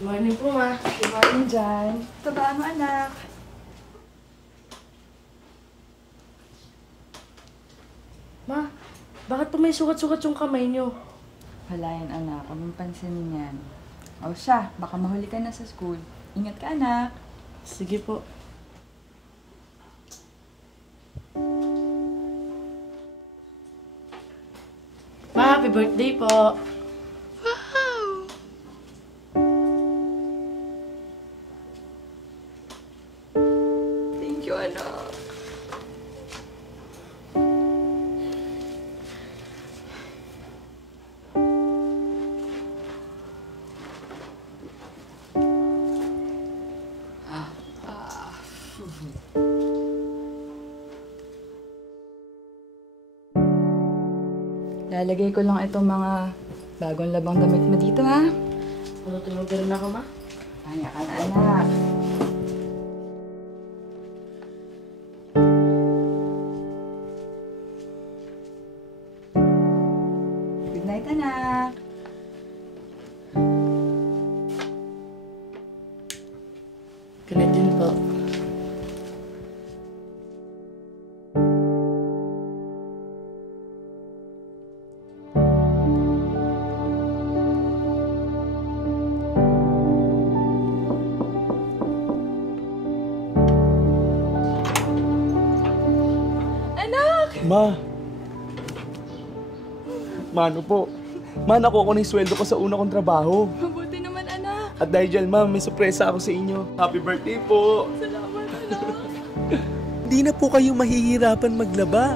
Good morning po, ma. Good morning, Jan. Tabaan mo, anak. Ma, bakit po may sukat-sukat yung kamay niyo? Wala yan, anak. Huwag mong pansinin yan. O siya, baka mahuli ka na sa school. Ingat ka, anak. Sige po. Ma, happy birthday po. Thank you, anak. Lalagay ko lang itong mga bagong labang damit mo dito, ha? Matutulog ka rin ako, ma? Kaya ka na, anak. Good night, anak. Ganun din po. Ma! Mano po? Ma, nakuha ko na yung sweldo ko sa una kong trabaho. Mabuti naman, anak. At dahil dyan, ma, may sorpresa ako sa inyo. Happy birthday po! Salamat, anak. Hindi na po kayo mahihirapan maglaba.